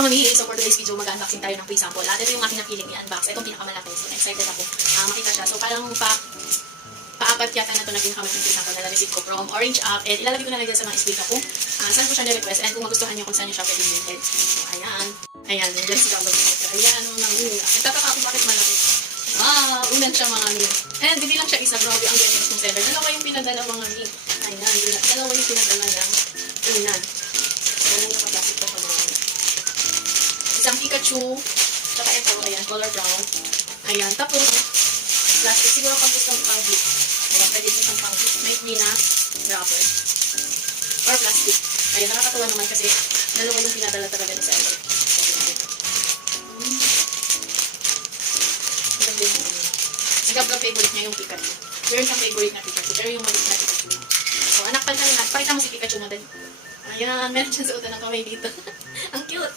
mga mami, so for today's video, mag-unboxing tayo ng free sample. At ito yung aking napiling i-unbox. Itong pinakamalaki. So, excited ako makita siya. So, parang paapat yata na ito na pinakamalaki free sample na na-receive ko from Orange App. And ilalagay ko na lang dyan sa mga screen ko kung saan ko siya na-request and kung magustuhan niyo kung saan niyo siya pwede bilhin. So, ayan. Ayan, let's go. Ayan, nagtataka ako bakit malaki. Unan siya mga mami. And hindi lang siya isa, grabe ang generous ng seller. Dalawa yung pinadala mga mami. Ayan, dalawa yung pinadala niya. Unan. So, nakaplastic pa mga mami. Isang Pikachu, tsaka ito, ayan, color brown. Ayan, tapos, plastic, siguro pag gusto ng pang-hit. Ayan, pwede din siyang pang-hit. May green na wrapper. Or plastic. Ayan, nakakatawa naman kasi dalawa yung pinadala talaga ni seller. Si Gab favorite niya yung Pikachu. Meron siyang favorite na Pikachu, pero yung maliit na Pikachu. So, anak, pakita mo si Pikachu mo din. Ayan, meron siyang suotan ng kamay dito. Ang cute!